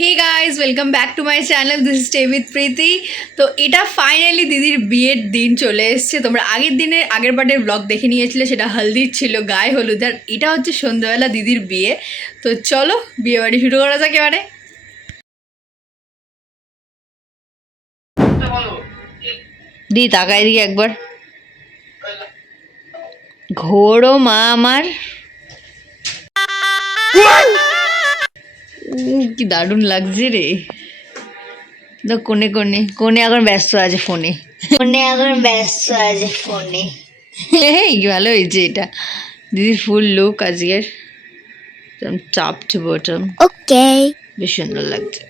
Hey guys welcome back to my channel this stay with Preeti তো এটা finally দিদির বিয়ের দিন চলে এসছে। তোমরা আগের দিনে আগের পার্টের ব্লগ দেখে নিয়েছিলে, সেটা হলদির ছিল, গায়ে হলুদ। আর এটা হচ্ছে সন্ধ্যাবেলা দিদির বিয়ে। তো চলো, বিয়ে বাড়ি শুরু করা যাক এবারে। দি, তাকাই দিকে একবার। ঘোরো মা আমার। কি দারুণ লাগছে রে। তো কোনে কোনে কোনে এখন ব্যস্ত আছে ফোনে। ফোনে এখন ব্যস্ত আছে ফোনে। এই ভালো হয়েছে এটা। দিদির ফুল লুক আজকের। চাপ টু বটম ওকে। বেশ সুন্দর লাগছে।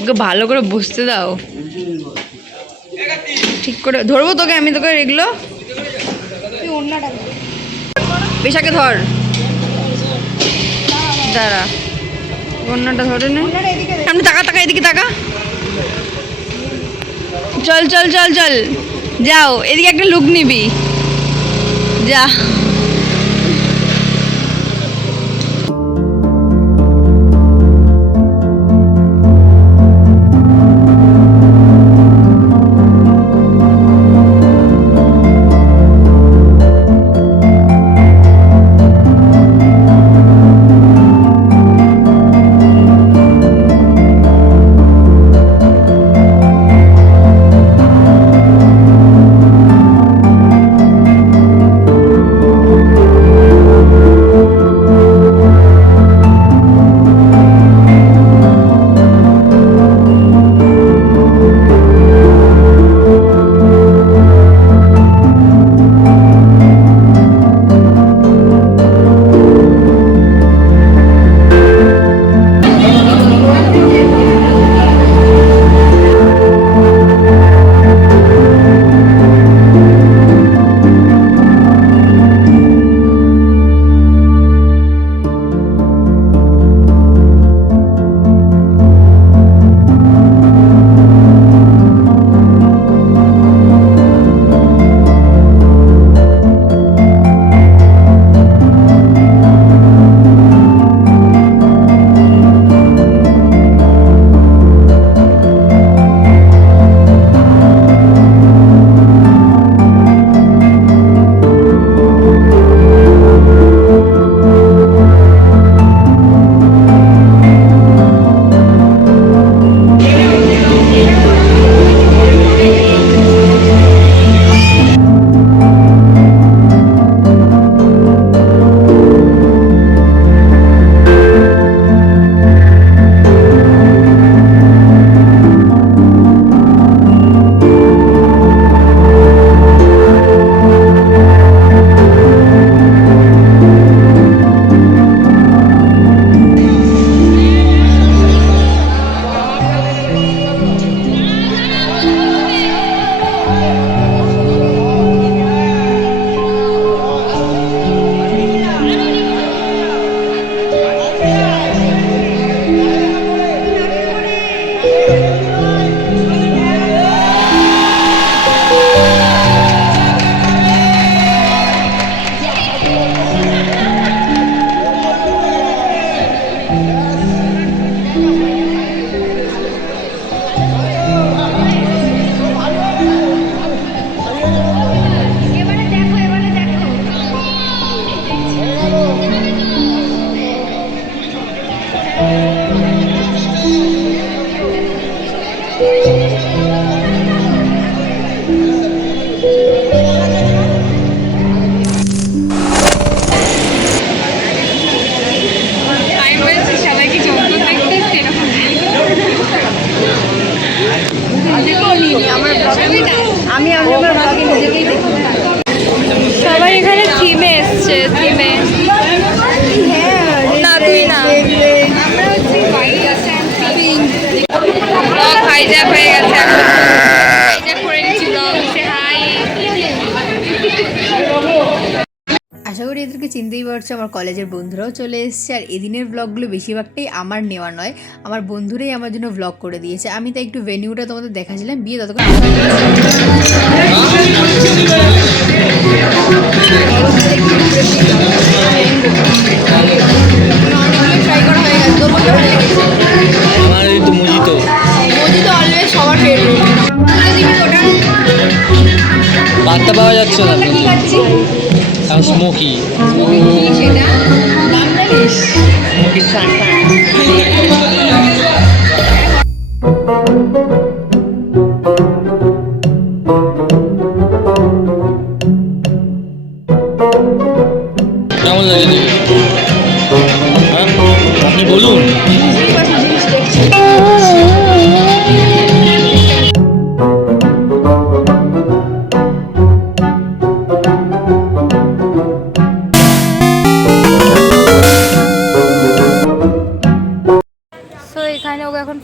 ওকে ভালো করে বসতে দাও। ঠিক করে ধরবো তোকে আমি তোকে এগুলো? পেশাকে ধর। দাঁড়া। অন্যটা ধরে নে। সামনে তাকা তাকা, এদিকে তাকা। চল চল চল চল। যাও, এদিকে একটা লুক নিবি। যা। এদেরকে চিনতেই পারছ আমার কলেজের বন্ধুরাও চলে এসেছে। আর এদিনের ব্লগগুলো বেশিরভাগটাই আমার নেওয়া নয় আমার বন্ধুরাই আমার জন্য ব্লগ করে দিয়েছে। আমি তাই একটু ভেনিউটা তোমাদের দেখাছিলাম বিয়ে ততক্ষণ পাওয়া যাচ্ছে না কি খাচ্ছি আর স্মোকি কি সেটা নাম জানিস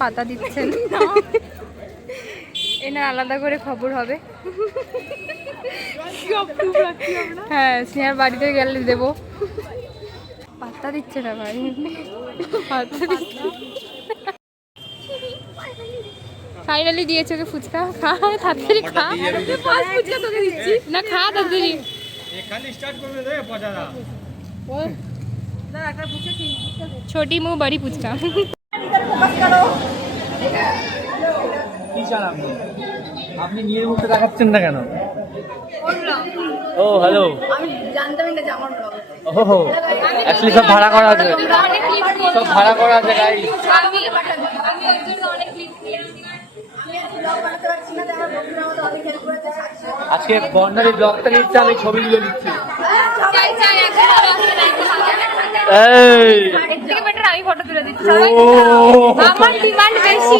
পাতা দিচ্ছেন। এনার আলাদা করে খবর হবে। হ্যাঁ স্নেহার বাড়িতে গেলে দেবো। পাত্তা দিচ্ছে না ভাই। পাত্তা দিচ্ছে। ফাইনালি দিয়েছে ওকে ফুচকা। খা তাড়াতাড়ি খা। ফার্স্ট ফুচকা তোকে দিচ্ছি। না খা তাড়াতাড়ি। ছোটি মুখ বাড়ি ফুচকা কি চান আপনি আপনি নিজের মুখটা দেখাচ্ছেন না কেন ও হ্যালো ও অ্যাকচুয়ালি সব ভাড়া করা আছে সব ভাড়া করা আছে গাড়ি আজকে বর্ণালী ব্লগটা নিচ্ছে আমি ছবিগুলো নিচ্ছি আমি ফটো তুলে দিচ্ছি আমার ডিমান্ড বেশি।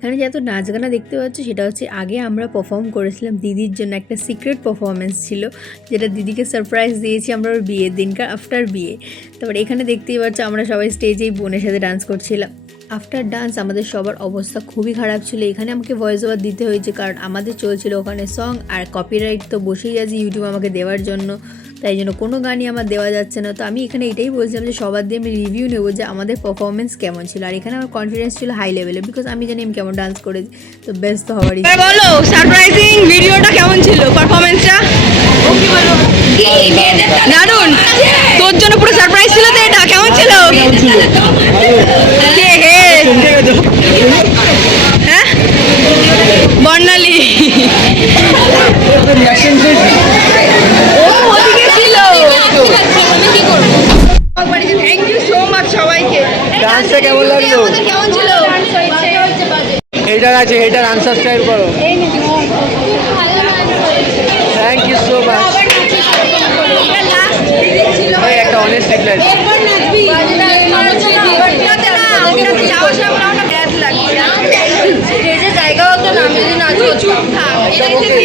এখানে যে এত নাচ গানা দেখতে পাচ্ছ সেটা হচ্ছে আগে আমরা পারফর্ম করেছিলাম দিদির জন্য একটা সিক্রেট পারফরমেন্স ছিল যেটা দিদিকে সারপ্রাইজ দিয়েছি আমরা ওর বিয়ের দিনকার আফটার বিয়ে। তারপর এখানে দেখতেই পাচ্ছ আমরা সবাই স্টেজেই বোনের সাথে ডান্স করছিলাম। আফটার ডান্স আমাদের সবার অবস্থা খুবই খারাপ ছিল। এখানে আমাকে ভয়েস ওভার দিতে হয়েছে কারণ আমাদের চলছিল ওখানে সং আর কপিরাইট তো বসেই আছে ইউটিউব আমাকে দেওয়ার জন্য। তাই জন্য কোনো গানই আমার দেওয়া যাচ্ছে না। তো আমি এখানে এটাই বলছিলাম যে সবার দিয়ে আমি রিভিউ নেব যে আমাদের পারফরমেন্স কেমন ছিল। আর এখানে আমার কনফিডেন্স ছিল হাই লেভেলে বিকজ আমি জানি আমি কেমন ডান্স করেছি। তো ব্যস্ত তো হওয়ারই বলো সারপ্রাইজিং ভিডিওটা কেমন ছিল? পারফরমেন্সটা দারুণ তোর জন্য পুরো সারপ্রাইজ ছিল তো এটা? কেমন ছিল? কে হে হ্যাঁ? বর্ণালী। ডান্সটা কেমন লাগল? এইটার আছে এইটার আনসাবস্ক্রাইব করো। থ্যাংক ইউ সো মাচ একটা অনেস্ট রিপ্লাই জায়গা হতো না আমি যদি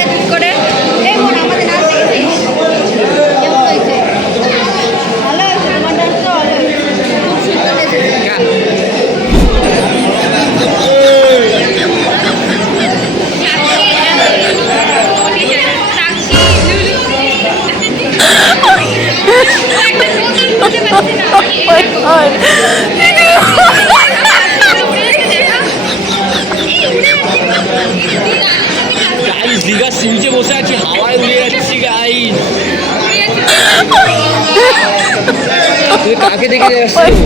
like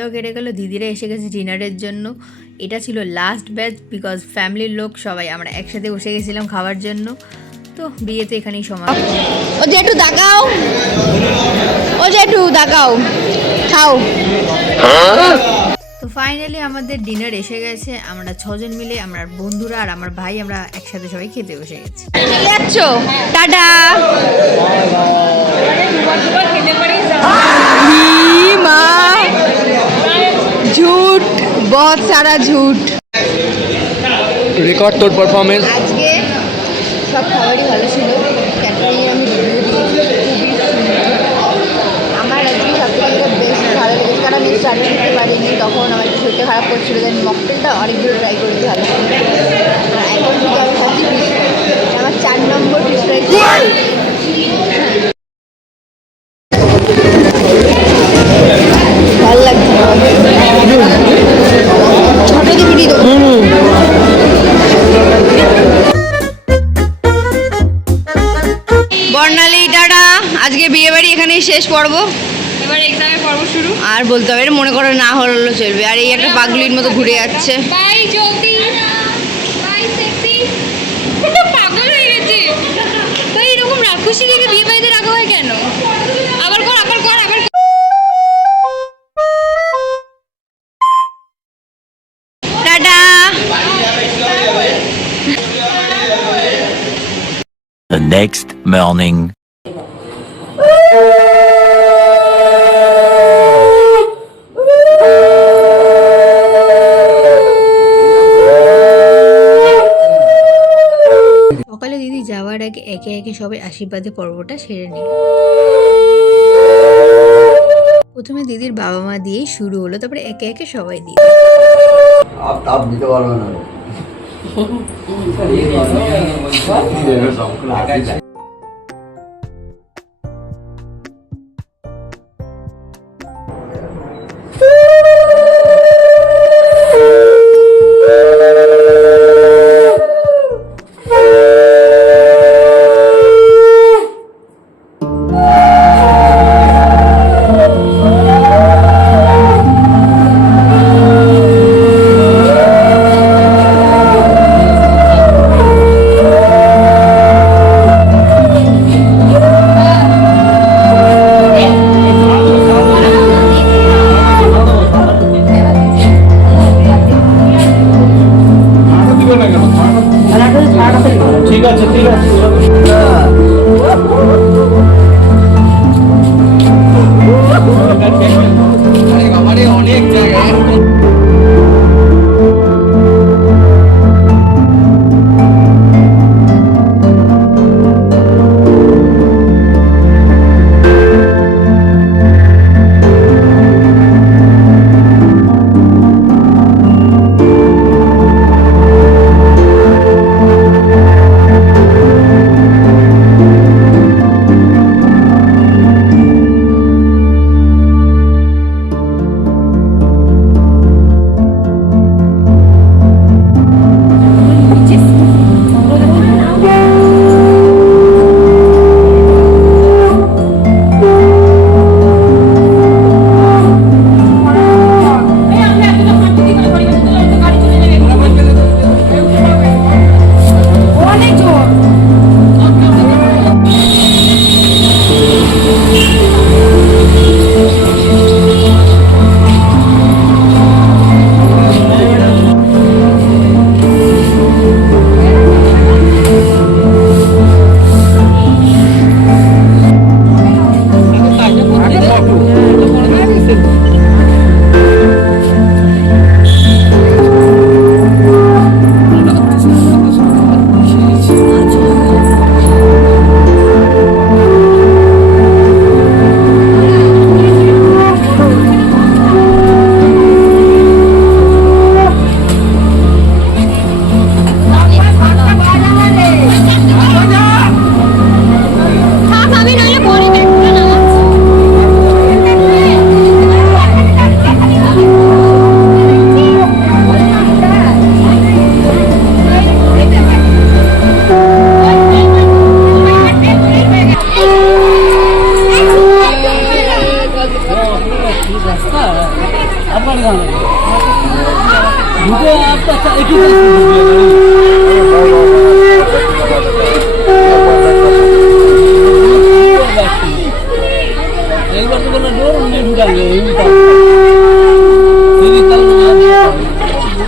দিনটাও কেটে গেল দিদিরা এসে গেছে ডিনারের জন্য। এটা ছিল লাস্ট ব্যাচ বিকজ ফ্যামিলির লোক সবাই আমরা একসাথে বসে গেছিলাম খাওয়ার জন্য। তো বিয়ে তো এখানেই সমাপ্ত। ও যে একটু দাগাও। ও যে একটু দাগাও। খাও। তো ফাইনালি আমাদের ডিনার এসে গেছে। আমরা ছজন মিলে আমার বন্ধুরা আর আমার ভাই আমরা একসাথে সবাই খেতে বসে গেছি। যাচ্ছ? টাটা। মা। ঝুট বহুত সারা ঝুট রেকর্ড তোর পারফরমেন্স আজকে সব খাবারই ভালো ছিল। ক্যাটারিং আমি আমার আজকে সবথেকে বেস্ট ভালো লেগেছে কারণ আমি স্টার্টিং দিতে পারিনি তখন আমার একটু শরীরটা খারাপ করছিল দেন মকটেলটা অনেকগুলো ট্রাই করেছি ভালো ছিল এখন আমি খাচ্ছি আমার চার নম্বর ফিশ ফ্রাই এখানেই শেষ পর্ব। এবার এক্সামের পর্ব শুরু। আর বলতে হবে এটা মনে করো না হলো চলবে। আর এই একটা পাগলির মতো ঘুরে যাচ্ছে। বাই জ্যোতি বাই সেক্সি পাগল হয়ে গেছে। তো এরকম রাক্ষসী দেখে বিয়ে বাড়িতে রাখা হয় কেন? আবার কর আবার কর আবার টাটা। The next morning. দিদি যাওয়ার আগে একে একে সবাই আশীর্বাদে পর্বটা সেরে নিই প্রথমে দিদির বাবা মা দিয়েই শুরু হলো তারপরে একে একে সবাই দিয়ে দিতে পারবে না